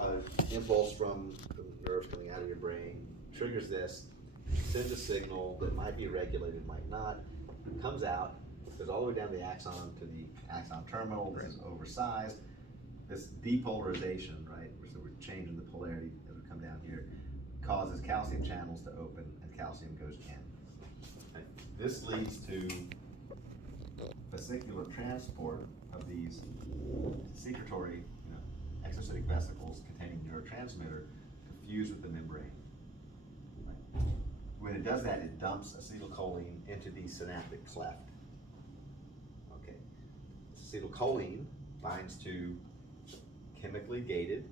an impulse from the nerve coming out of your brain, triggers this, sends a signal that might be regulated, might not, comes out, goes all the way down the axon to the axon terminal. This is oversized. This depolarization, right, so we're changing the polarity as we come down here, causes calcium channels to open and calcium goes in. Right. This leads to vesicular transport of these secretory, exocytic vesicles containing neurotransmitter to fuse with the membrane. Right. When it does that, it dumps acetylcholine into the synaptic cleft. Okay. Acetylcholine binds to chemically gated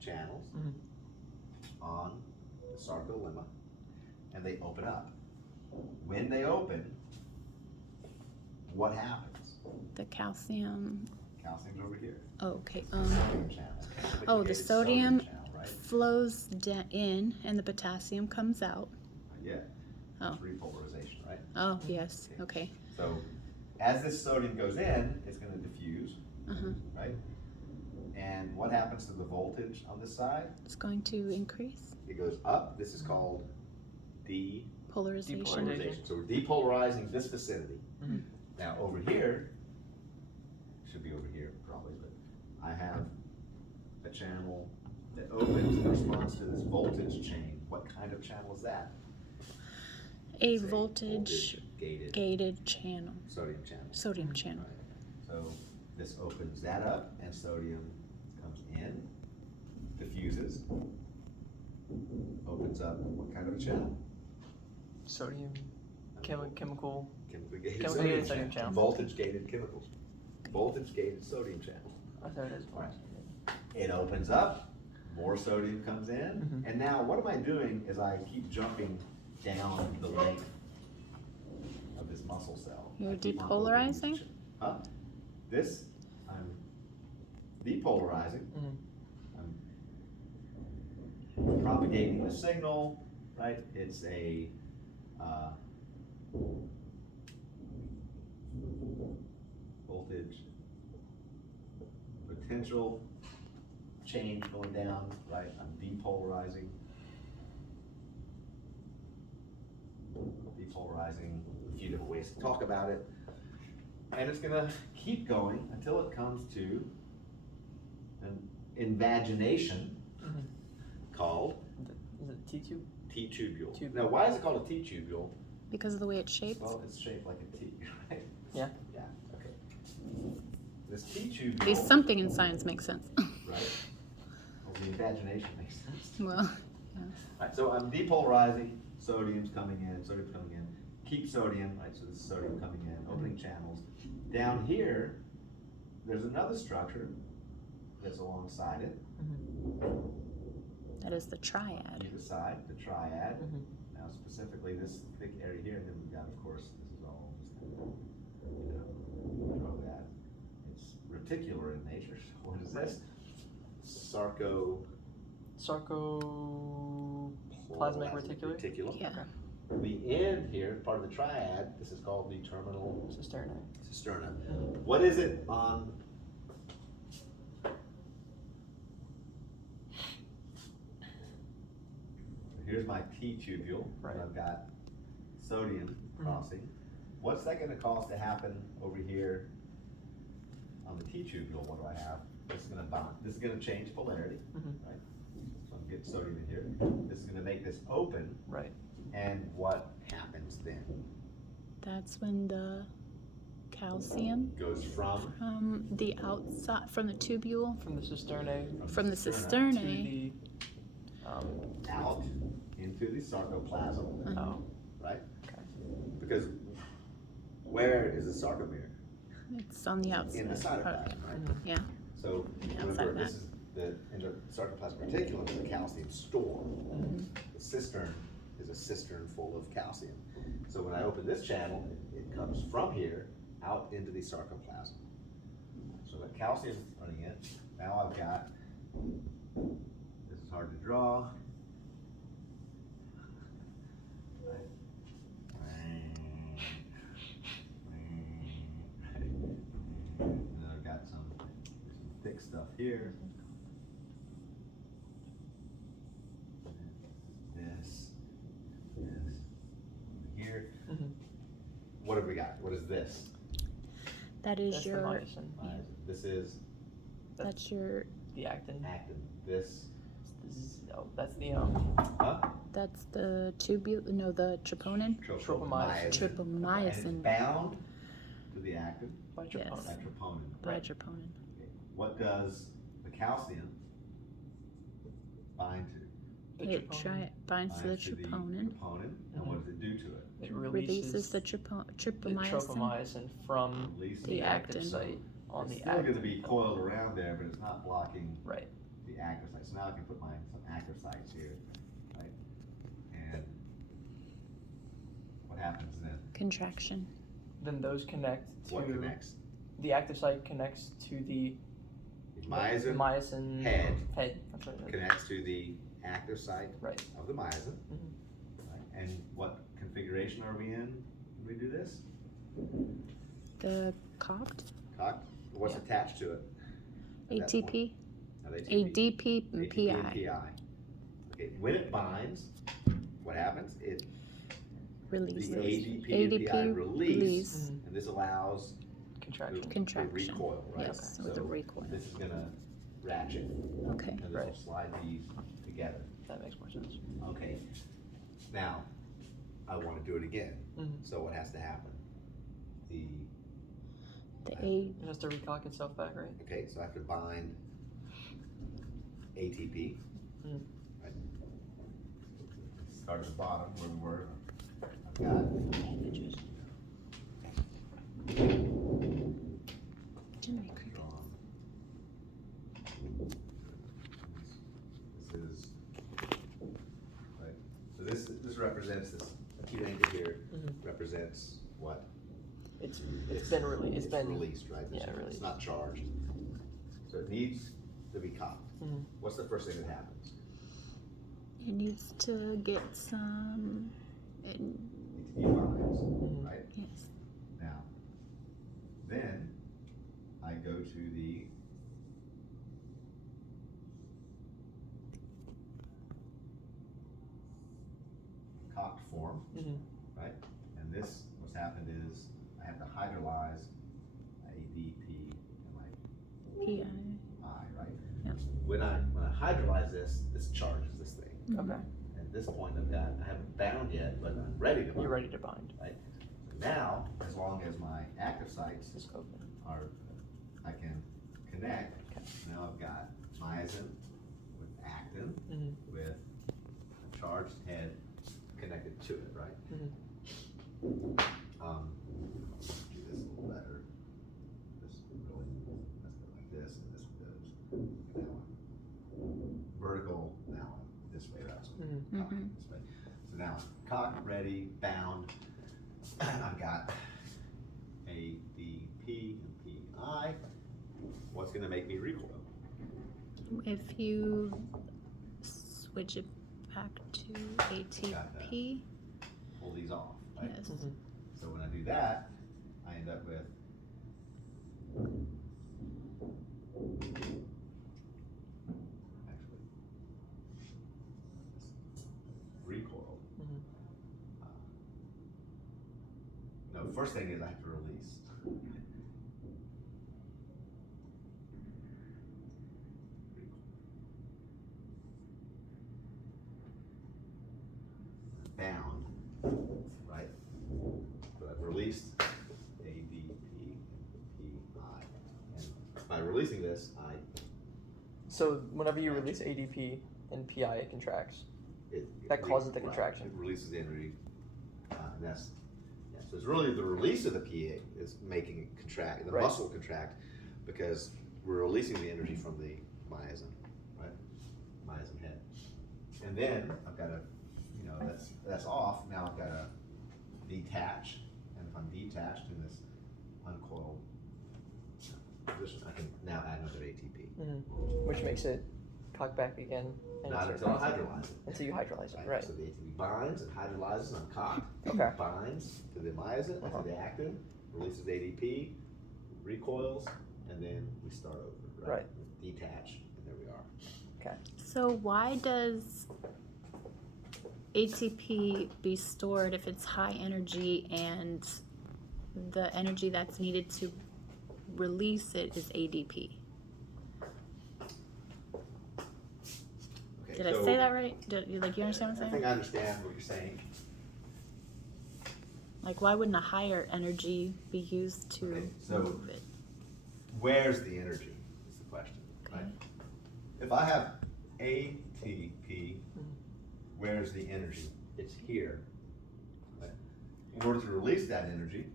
channels on the sarcolemma, and they open up. When they open, what happens? The calcium. Calcium's over here. Okay. Sodium channel. Oh, the sodium channel, right? flows in, and the potassium comes out. Yeah. Oh. It's repolarization, right? Oh, yes. Okay. So, as this sodium goes in, it's going to diffuse, right? And what happens to the voltage on this side? It's going to increase. It goes up. This is called Polarization. depolarization. So we're depolarizing this vicinity. Now over here, should be over here probably, but I have a channel that opens in response to this voltage chain. What kind of channel is that? A It's voltage gated channel. Sodium channel. Sodium channel. Right. So this opens that up and sodium comes in, diffuses, opens up what kind of a channel? Sodium, chemical. Chemically gated Chemical sodium gated sodium channel. channel. Voltage gated chemicals. Voltage gated sodium channel. Oh, there it is. Right. It opens up, more sodium comes in, and now what am I doing is I keep jumping down the length of this muscle cell. You're I keep on depolarizing? opening. Huh? This, I'm depolarizing. I'm propagating the signal, right? It's a voltage potential change going down, right? I'm depolarizing. Depolarizing, a few different ways to talk about it. And it's gonna keep going until it comes to an invagination called Is it T-tube? T-tubule. Tube. Now, why is it called a T-tubule? Because of the way it's shaped. Well, it's shaped like a T, right? Yeah. Yeah, okay. This T-tubule. At least something in science makes sense. Right. Well, the invagination makes sense. Well, yeah. Right, so I'm depolarizing, sodium's coming in, keep sodium, right, so this is sodium coming in, opening channels. Down here, there's another structure that's alongside it. That is the triad. Either side, the triad. Now specifically this thick area here, and then we've got, of course, this is all just, know that. It's reticular in nature. So what is this? Sarcoplasmic reticulum. Reticulum. Yeah. The end here, part of the triad, this is called the terminal cisterna. What is it on? Here's my T-tubule. Right. I've got sodium crossing. What's that going to cause to happen over here on the T-tubule? What do I have? This is going to bond. This is going to change polarity, right? So I'm getting sodium in here. This is going to make this open. Right. And what happens then? That's when the calcium Goes from the outside, from the tubule, From the cisternae. from the To cisternae. the out into the sarcoplasm, oh. right? Okay. Because where is the sarcomere? It's on the outside. In the cytoplasm, right? Yeah. So Outside remember, of this is the sarcoplasmic reticulum is a calcium store. The cistern is a cistern full of calcium. So when I open this channel, it comes from here out into the sarcoplasm. So the calcium is running in. Now I've got, this is hard to draw. And then I've got some thick stuff here. what is this? That is That's the your, myosin. yeah, This is that's your, The actin. actin. This, Oh, that's the huh? that's the the troponin. Tropomyosin. Tropomyosin. And it's bound to the actin by Yes. troponin. by troponin. By Right. troponin. Okay. What does the calcium bind to? The It troponin. binds to the Binds to troponin. troponin, and what does it do to it? It Releases the the tropomyosin. tropomyosin from Release The the active actin. site on It's the still going to actin. be coiled around there, but it's not blocking Right. the active site. So now I can put some active sites here, right? And what happens then? Contraction. Then those connect to What connects? the active site connects to the Myosin myosin head head. That's what it is. connects to the active site Right. of the myosin. Right? And what configuration are we in when we do this? The cocked. Cocked? What's Yeah. attached to it? at that point? ATP. Not ATP. ADP and ATP and PI. PI. Okay, when it binds, what happens? The Releases. ADP and PI release, Mhm. and this allows Contraction. the Contraction. recoil, right? Yes, with the recoil. This is gonna ratchet, Okay. and this will Right. slide these together. That makes more sense. Okay, now, I wanna do it again, Mhm. so what has to happen? The A. It has to recock itself back, right? Okay, so I have to bind ATP. Mhm. Right. Start at the bottom where we were. I've got Jiminy Cricket. drawn. This is, right, so this represents this acute angle here, Mhm. represents what? It's been released. It's been released, right? yeah, It's released. not charged. So it needs to be cocked. Mhm. What's the first thing that happens? It needs to get some. ATP binds, Mhm. right? Yes. Now, then I go to the cocked form, Mhm. right? And this, what's happened is I have to hydrolyze ADP and my PI. I, right? Yep. When I hydrolyze this charges this thing. Mhm. Okay. At this point, I haven't bound yet, but I'm ready to bind. You're ready to bind. Right? So now, as long as my active sites It's open. I can connect. Okay. Now I've got myosin with actin Mhm. with a charged head connected to it, right? Mhm. Do this a little better. This really, let's go like this, and this goes now vertical, now this way, that's Mhm. Mhm. this way. So now cocked, ready, bound. I've got ADP and PI. What's gonna make me recoil? If you switch it back to ATP, Pull these off, right? yes. Mhm. So when I do that, I end up with actually recoil. Mhm. No, the first thing is I have to release. Bound, right? But I've released ADP and PI. And by releasing this, So whenever you release ADP and PI, it contracts. That causes the contraction. It releases the energy, and that's, yeah, so it's really the release of the PA is making it contract, the Right. muscle contract, because we're releasing the energy from the myosin, right? Myosin head. And then I've got to, that's off, now I've got to detach, and if I'm detached in this uncoiled position, I can now add another ATP. Mhm. Which makes it cock back again. And Not it's- until I hydrolyze it. Until you hydrolyze it, right? So the ATP binds and hydrolyzes on cock. Okay. Binds to the myosin, Uh-huh. to the actin, releases ADP, recoils, and then we start over, right? Right. Detach, and there we are. Okay. So why does ATP be stored if it's high energy and the energy that's needed to release it is ADP. Okay, Did I say that right? You understand what I'm I saying? think I understand what you're saying. Like, why wouldn't a higher energy be used to Okay, so move it? where's the energy is the question, right? Okay. If I have ATP, where's the energy? It's here. Right? In order to release that energy,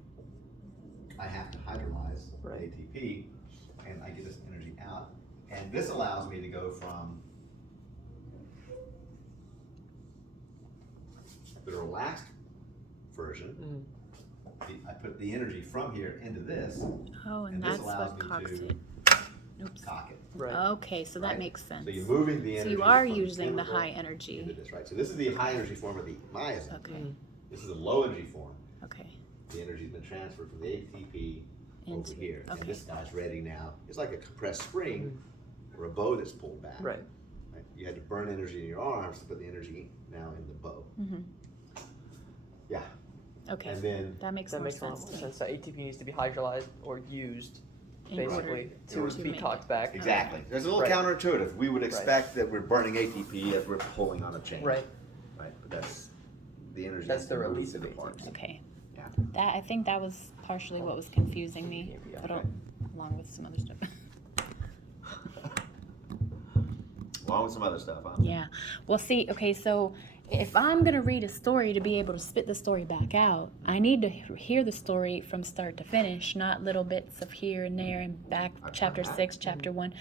I have to hydrolyze ATP, and I get this energy out. And this allows me to go from the relaxed version. I put the energy from here into this. Oh, and this that's allows what me cocks to it. Oops. cock it. Right. Okay, so that Right? makes sense. So you're moving the energy. So you are from using the chemical high energy. into this, right? So this is the high energy form of the myosin. Okay. This is the low energy form. Okay. The energy's been transferred from the ATP over Into- here. okay. And this guy's ready now. It's like a compressed spring or a bow that's pulled back. Right. Right? You had to burn energy in your arms to put the energy now in the bow. Mm-hmm. Yeah. Okay. And then That makes That more makes a lot sense more to me. sense. So ATP needs to be hydrolyzed or used, In order basically, to to be make cocked back. exactly. There's a little Right. counterintuitive. We would expect that we're burning ATP as we're pulling on a chain. Right. Right. But that's the energy. That's the release of of the parts. Okay. Yeah. I think that was partially what was confusing me, Here we go. but along with some other stuff. Along with some other stuff, huh? Yeah. Well, see, okay, so if I'm going to read a story to be able to spit the story back out, I need to hear the story from start to finish, not little bits of here and there and back, chapter 6, chapter 1.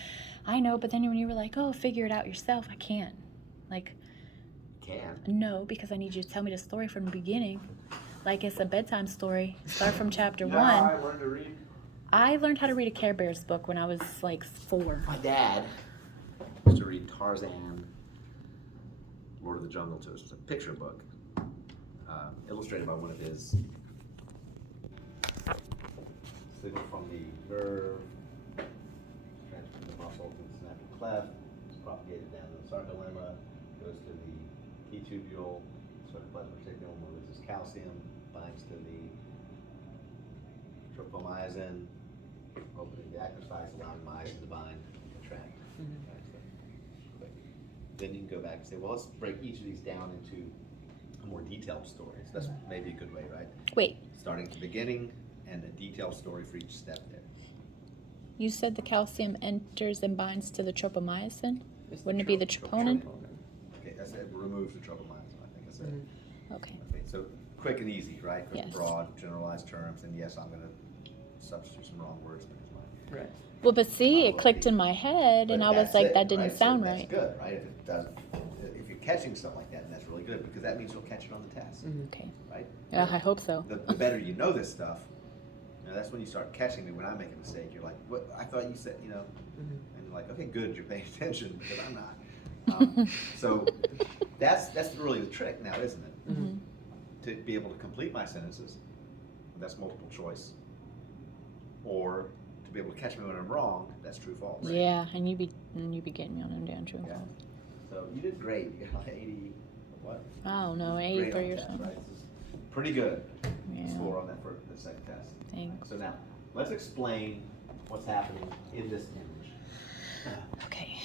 I know, but then when you were like, oh, figure it out yourself, I can't. Like, Can. no, because I need you to tell me the story from the beginning. Like it's a bedtime story. Start from chapter 1. I learned to read. I learned how to read a Care Bears book when I was like 4. My dad used to read Tarzan, Lord of the Jungle to us. It's a picture book, illustrated by one of his. Signal from the nerve, transferred to the muscle to the synaptic cleft, is propagated down to the sarcolemma, goes to the key tubule, sarcoplasmic reticulum, where there's this calcium, binds to the tropomyosin, opening the active sites, allowing myosin to bind and track. Then you can go back and say, well, let's break each of these down into more detailed stories. That's maybe a good way, right? Wait, Starting at the beginning and a detailed story for each step there. you said the calcium enters and binds to the tropomyosin? It's Wouldn't it be the troponin? Okay, that's it. Removes the tropomyosin, I think I said. Okay. Okay, so quick and easy, right? Quick, Yes. broad, generalized terms. And yes, I'm going to substitute some wrong words because my. Right. Well, but see, it clicked in my head, and But I was that's like, it, that didn't right? sound So right. That's good, right? If it does, if you're catching stuff like that, then that's really good because that means you'll catch it on the test, Okay. right? Yeah, I hope so. The better you know this stuff, that's when you start catching me when I make a mistake. You're like, what? I thought you said, and you're like, okay, good, you're paying attention because I'm not. So that's really the trick now, isn't it? Mhm. To be able to complete my sentences, that's multiple choice, or to be able to catch me when I'm wrong, that's true false. Yeah, and you be getting me on them down true. Yeah. So you did great. You got like 80, what? I don't know, Great on 83 or test, something. right? This is pretty good Yeah. score on that for the second test. Thanks. So now, let's explain what's happening in this image. Okay.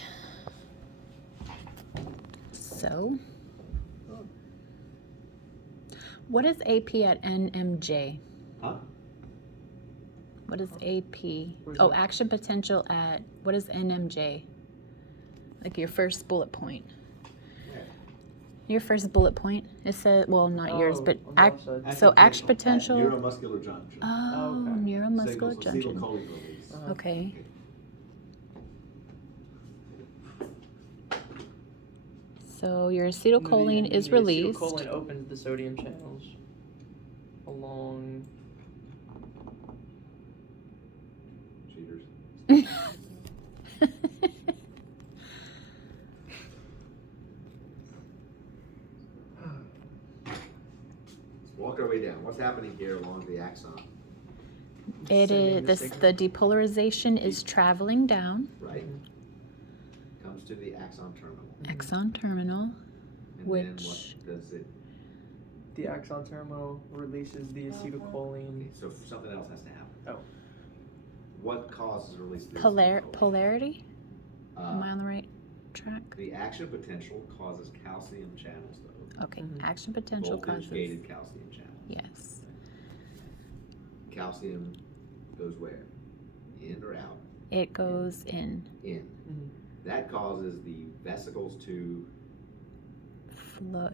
So, what is AP at NMJ? Huh? What is AP? Where's Oh, that? action potential at, what is NMJ? Like your first bullet point. Yeah. Your first bullet point. It said, well, not yours, Oh, but on the outside. so action potential. At neuromuscular junction. Oh, Okay. neuromuscular Signals junction. acetylcholine release. Okay. So your acetylcholine is released. Acetylcholine opens the sodium channels along. Cheaters. Let's walk our way down. What's happening here along the axon? It Sending is the this. signal. The depolarization is traveling down. Right? Comes to the axon terminal. Axon terminal. And then Which- what does it The axon terminal releases the acetylcholine. Okay, so something else has to happen. Oh. What causes the release of the acetylcholine? Polarity? Am I on the right track? The action potential causes calcium channels, though. Okay, action potential causes. Voltage-gated calcium channels. Yes. Calcium goes where? In or out? It goes in. In. Mm-hmm. That causes the vesicles to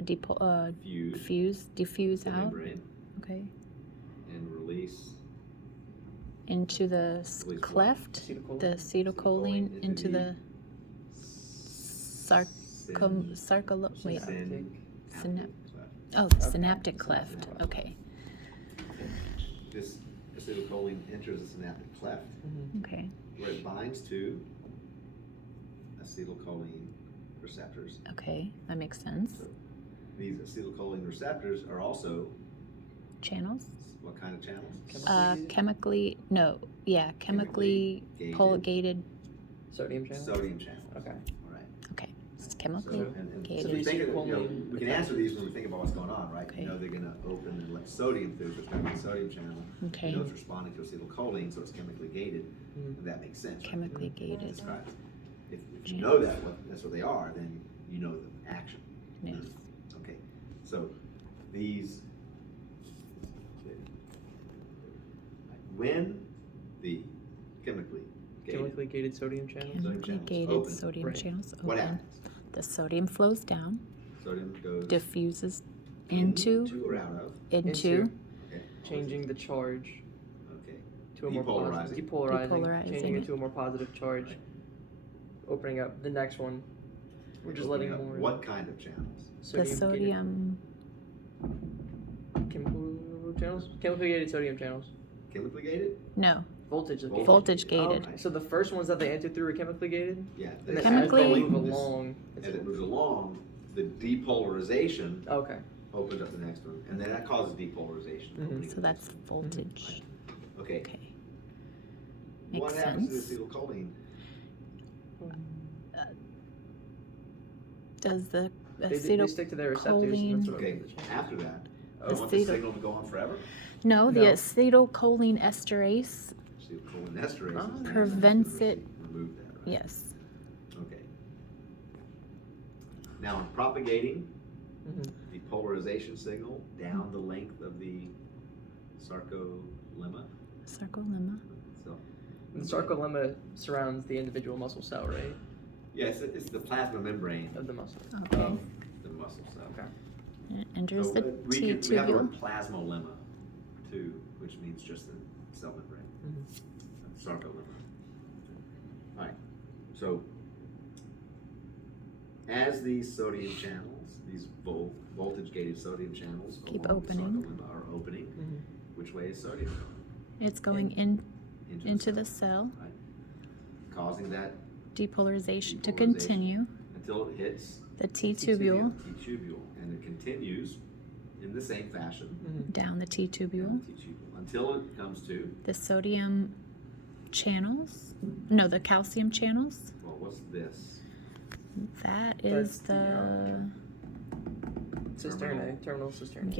diffuse the out. membrane Okay. and release Into the Release cleft, Acetylcholine. the acetylcholine into the synaptic cleft. Okay. This acetylcholine enters the synaptic cleft, Okay. where it binds to acetylcholine receptors. Okay, that makes sense. So these acetylcholine receptors are also Channels? what kind of channels? Chemically gated. Sodium channel? Sodium channels. Okay. All right. Okay, it's chemically So gated. we think of, we can answer these when we think about what's going on, right? Okay. You know they're going to open and let sodium through, so it's going to be a sodium channel. Okay. You know it's responding to acetylcholine, so it's chemically gated. And that makes sense. Chemically right? gated. Describes. If you know that's what they are, then you know the action. Yes. Okay. So these, when the chemically gated sodium channels? Chemically channels gated open. sodium Right. channels what open. happens? The sodium flows down, Sodium goes diffuses into, or out of. into, Okay. Changing the charge Okay. to a more positive, Depolarizing changing it. it to a more positive charge, Right. opening up the next one. We're just Opening letting up more. what kind of channels? the sodium. Chemical channels? Chemically gated sodium channels. Chemically gated? No, Voltage. voltage gated. Okay. So the first ones that they entered through are chemically gated? Yeah. And then Chemically- as they move along, As it moves along, the depolarization okay. opens up the next one, and then that causes depolarization. opening So the that's next one. voltage. Okay. Okay. What Makes happens sense. to the acetylcholine? Does the They stick to their receptors. And that's what Okay, opens the channel. after that, you want the Acetyl- signal to go on forever? No, the No. acetylcholine esterase. Acetylcholine esterase Ah. is the next Prevents one to it- remove that, right? Yes. Okay. Now, in propagating Mhm. the polarization signal down the length of the sarcolemma, Sarcolemma. so. The sarcolemma surrounds the individual muscle cell, right? Yeah, it's the plasma membrane Of the muscle. Okay. of the muscle cell. Okay. And it enters So the we have the T-tubule. word plasmolemma too, which means just the cell membrane. Sarcolemma. All right. So as these sodium channels, these voltage-gated sodium channels Keep along the opening. sarcolemma are opening, Mhm. which way is sodium going? It's going into the cell. Right. Causing that Depolarization to Depolarization. continue. until it hits The T-tubule. T-tubule, and it continues in the same fashion Down the T-tubule. down the T-tubule until it comes to, The sodium channels. No, the calcium channels. well, what's this? That is That's the, the Cisternae, terminal cisternae.